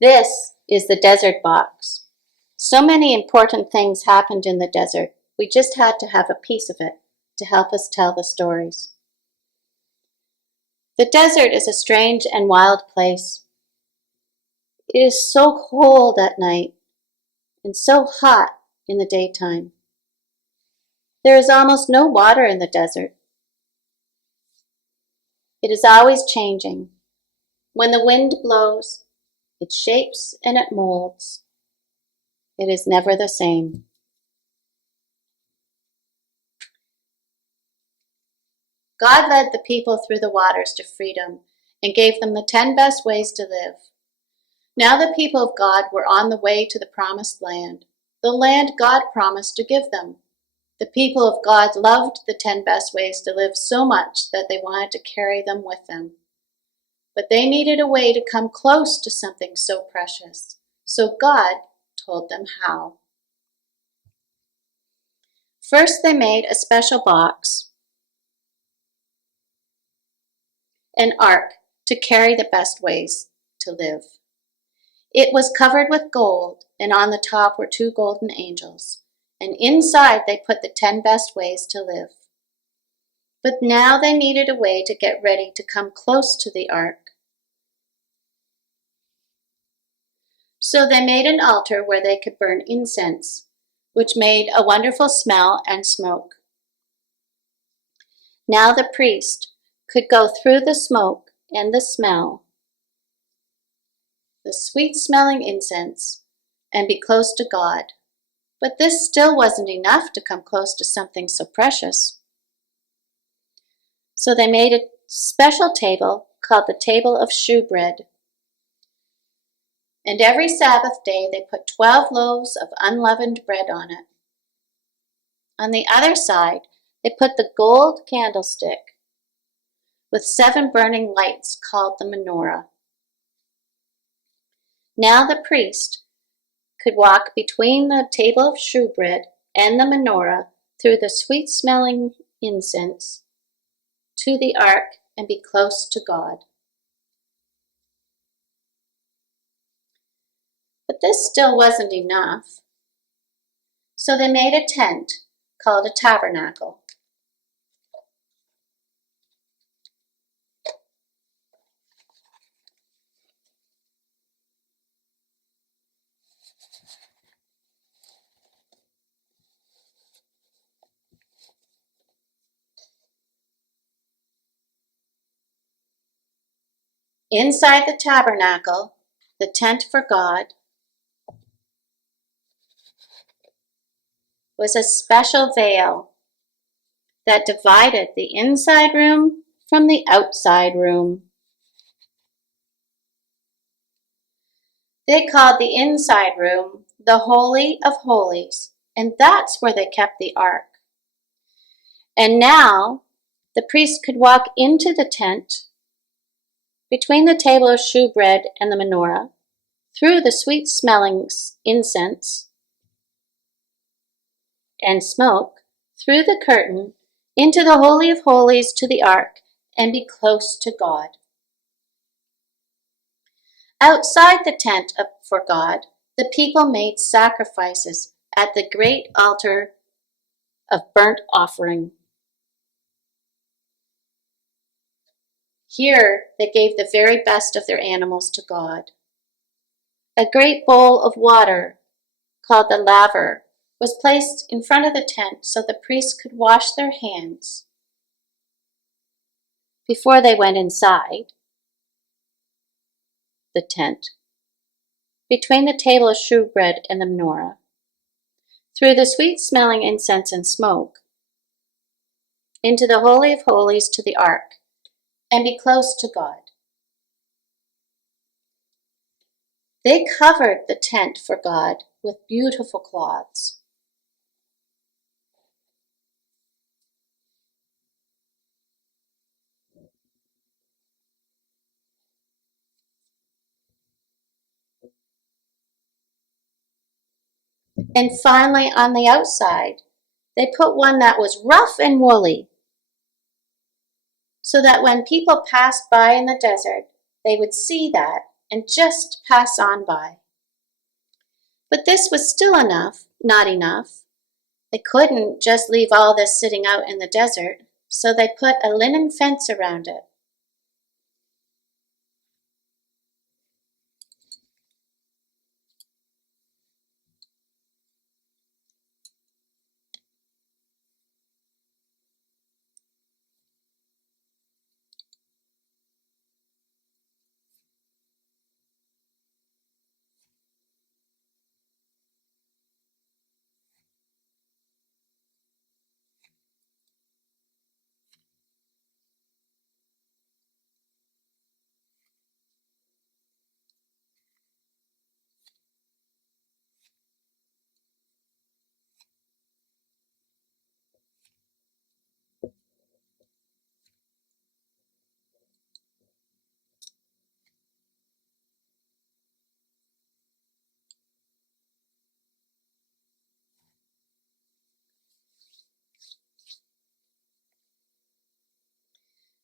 This is the desert box. So many important things happened in the desert. We just had to have a piece of it to help us tell the stories. The desert is a strange and wild place. It is so cold at night and so hot in the daytime. There is almost no water in the desert. It is always changing. When the wind blows, it shapes and it molds. It is never the same. God led the people through the waters to freedom and gave them the 10 best ways to live. Now the people of God were on the way to the promised land, the land God promised to give them. The people of God loved the 10 best ways to live so much that they wanted to carry them with them. But they needed a way to come close to something so precious, so God told them how. First, they made a special box, an ark, to carry the best ways to live. It was covered with gold, and on the top were 2 golden angels, and inside they put the 10 best ways to live. But now they needed a way to get ready to come close to the ark. So they made an altar where they could burn incense, which made a wonderful smell and smoke. Now the priest could go through the smoke and the smell, the sweet-smelling incense, and be close to God. But this still wasn't enough to come close to something so precious. So they made a special table called the table of shewbread. And every Sabbath day they put 12 loaves of unleavened bread on it. On the other side, they put the gold candlestick with 7 burning lights called the menorah. Now the priest could walk between the table of shewbread and the menorah through the sweet-smelling incense to the ark and be close to God. But this still wasn't enough. So they made a tent called a tabernacle. Inside the tabernacle, the tent for God, was a special veil that divided the inside room from the outside room. They called the inside room the Holy of Holies, and that's where they kept the ark. And now the priest could walk into the tent between the table of shewbread and the menorah, through the sweet-smelling incense and smoke, through the curtain, into the Holy of Holies to the ark, and be close to God. Outside the tent for God, the people made sacrifices at the great altar of burnt offering. Here they gave the very best of their animals to God. A great bowl of water, called the laver, was placed in front of the tent so the priests could wash their hands before they went inside the tent, between the table of shewbread and the menorah, through the sweet-smelling incense and smoke, into the Holy of Holies to the ark, and be close to God. They covered the tent for God with beautiful cloths. And finally, on the outside, they put one that was rough and woolly, so that when people passed by in the desert, they would see that and just pass on by. But this was still not enough. They couldn't just leave all this sitting out in the desert, so they put a linen fence around it.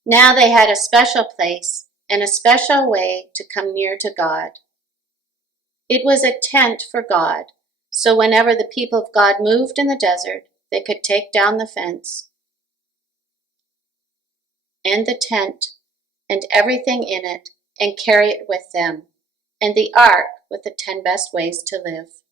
Now they had a special place and a special way to come near to God. It was a tent for God, so whenever the people of God moved in the desert, they could take down the fence and the tent and everything in it and carry it with them, and the ark with the 10 best ways to live.